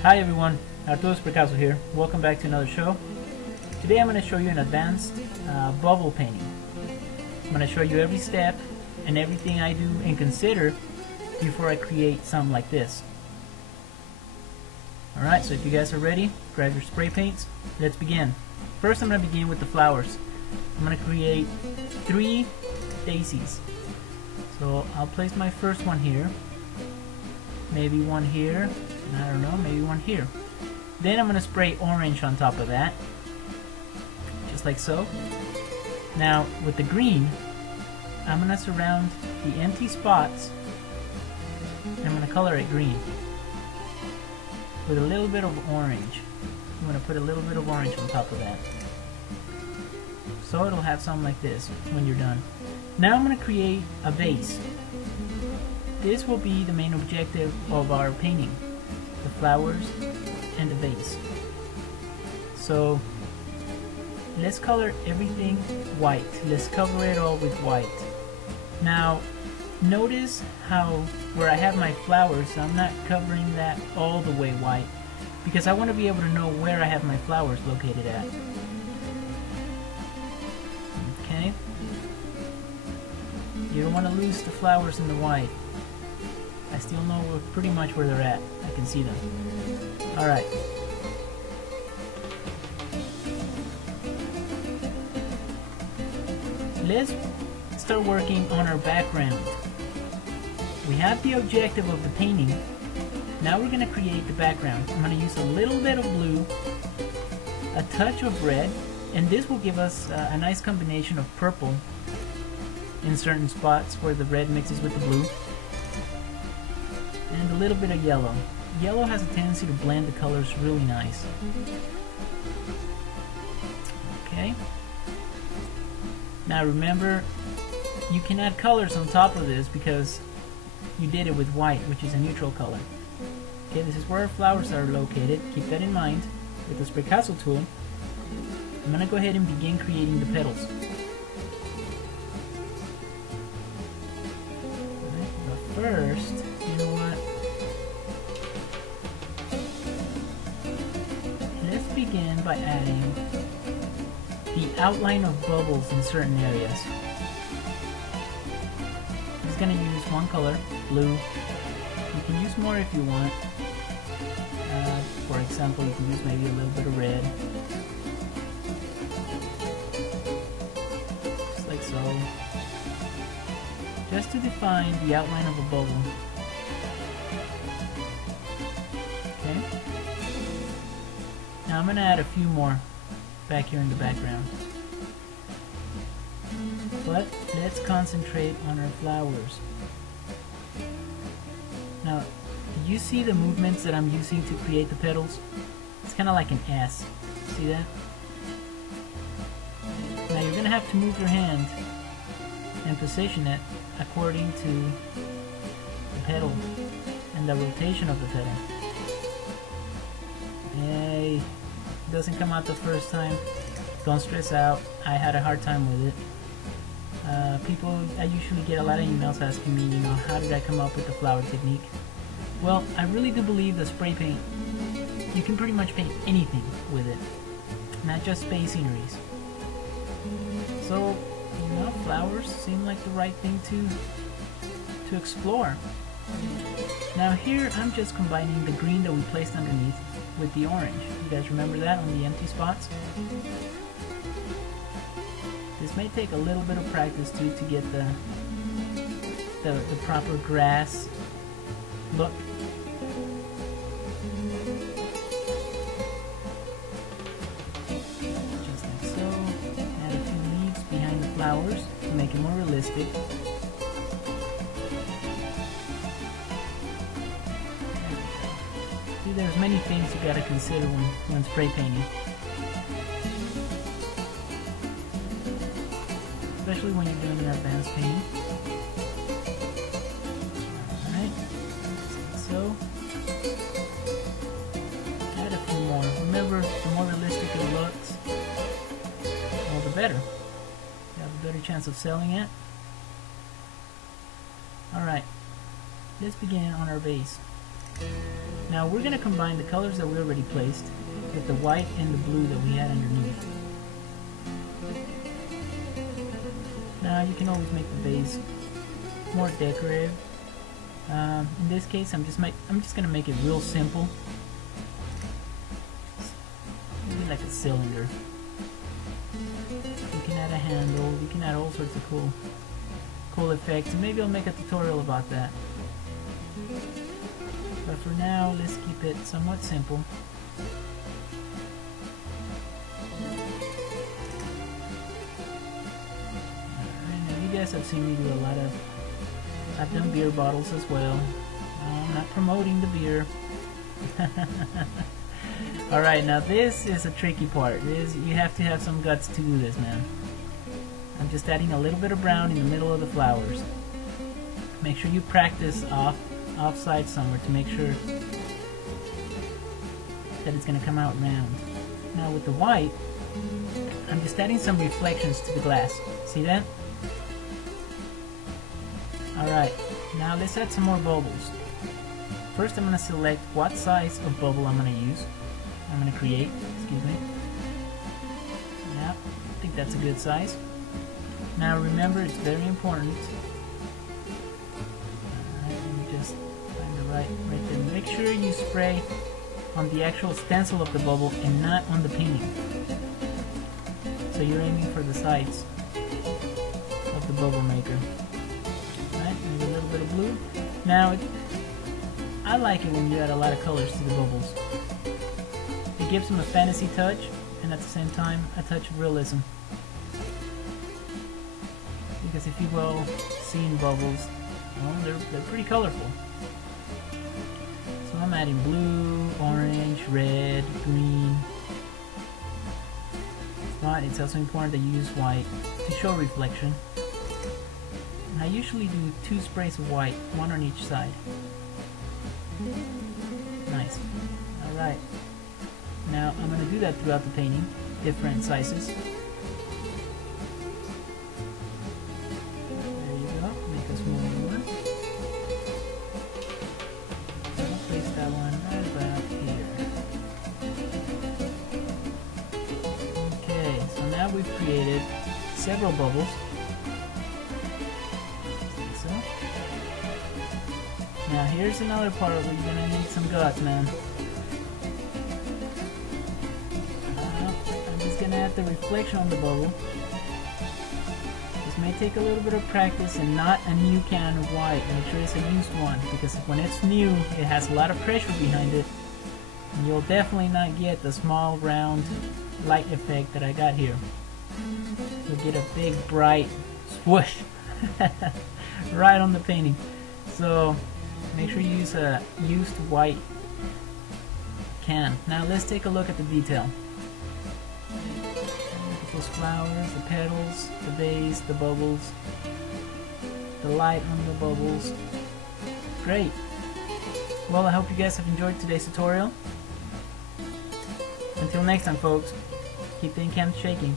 Hi everyone, spraycasso here. Welcome back to another show. Today I'm going to show you an advanced bubble painting. I'm going to show you every step and everything I do and consider before I create something like this. Alright, so if you guys are ready, grab your spray paints. Let's begin. First I'm going to begin with the flowers. I'm going to create 3 daisies. So I'll place my first one here. Maybe one here. I don't know, maybe one here. Then I'm going to spray orange on top of that. Just like so. Now, with the green, I'm going to surround the empty spots. And I'm going to color it green. With a little bit of orange. I'm going to put a little bit of orange on top of that. So it'll have something like this when you're done. Now I'm going to create a vase. This will be the main objective of our painting. The flowers and the vase. So let's color everything white. Let's cover it all with white. Now notice how where I have my flowers, I'm not covering that all the way white because I want to be able to know where I have my flowers located at. Okay? You don't want to lose the flowers in the white. I still know pretty much where they're at. I can see them. Alright. Let's start working on our background. We have the objective of the painting. Now we're going to create the background. I'm going to use a little bit of blue, a touch of red, and this will give us a nice combination of purple in certain spots where the red mixes with the blue. And a little bit of yellow. Yellow has a tendency to blend the colors really nice. Okay. Now remember, you can add colors on top of this because you did it with white, which is a neutral color. Okay, this is where our flowers are located. Keep that in mind. With the spraycasso tool, I'm going to go ahead and begin creating the petals. Alright, but first, you know what? Let's begin by adding the outline of bubbles in certain areas. I'm just going to use one color, blue. You can use more if you want. For example, you can use maybe a little bit of red. Just like so. Just to define the outline of a bubble. Okay. Now I'm going to add a few more back here in the background. But let's concentrate on our flowers. Now, do you see the movements that I'm using to create the petals? It's kind of like an S. See that? Now you're going to have to move your hand and position it according to the petal and the rotation of the petal. Yay! It doesn't come out the first time. Don't stress out. I had a hard time with it. I usually get a lot of emails asking me, how did I come up with the flower technique? Well, I really do believe the spray paint, you can pretty much paint anything with it, not just space sceneries. So, flowers seem like the right thing to explore. Now here, I'm just combining the green that we placed underneath with the orange. You guys remember that on the empty spots? This may take a little bit of practice too to get the proper grass look. Just like so. Add a few leaves behind the flowers to make it more realistic. See, there's many things you gotta consider when spray painting. Especially when you're doing an advanced painting. Alright, so add a few more. Remember, the more realistic it looks, well, the better. You have a better chance of selling it. Alright, let's begin on our vase. Now we're going to combine the colors that we already placed with the white and the blue that we had underneath. Now you can always make the vase more decorative. In this case, I'm just going to make it real simple. Maybe like a cylinder. You can add a handle. You can add all sorts of cool effects, and maybe I'll make a tutorial about that. But for now, let's keep it somewhat simple. Alright, now you guys have seen me do a lot of... I've done beer bottles as well. I'm not promoting the beer. Alright, now this is a tricky part. You have to have some guts to do this, man. I'm just adding a little bit of brown in the middle of the flowers. Make sure you practice offside somewhere to make sure that it's going to come out round. Now with the white, I'm just adding some reflections to the glass. See that? Alright, now let's add some more bubbles. First I'm going to select what size of bubble I'm going to use. I'm going to create, excuse me. Yeah, I think that's a good size. Now remember, it's very important. Alright, let me just find the right there. Make sure you spray on the actual stencil of the bubble and not on the painting. So you're aiming for the sides of the bubble maker. Alright, maybe a little bit of blue. Now, I like it when you add a lot of colors to the bubbles. It gives them a fantasy touch, and at the same time, a touch of realism. Because if you've well seen bubbles, well, they're pretty colorful. So I'm adding blue, orange, red, green. But it's also important that you use white to show reflection. And I usually do 2 sprays of white, 1 on each side. Nice. Alright. Now I'm going to do that throughout the painting, different sizes. There you go, make a smaller one. I'll place that one right about here. Okay, so now we've created several bubbles. Like so. Now here's another part where you're going to need some guts, man. Gonna add the reflection on the bubble. This may take a little bit of practice and not a new can of white. Make sure it's a used one, because when it's new it has a lot of pressure behind it, and you'll definitely not get the small round light effect that I got here. You'll get a big bright swoosh right on the painting. So make sure you use a used white can. Now let's take a look at the detail. Those flowers, the petals, the vase, the bubbles, the light on the bubbles. Great! Well, I hope you guys have enjoyed today's tutorial. Until next time, folks, keep the ink can shaking.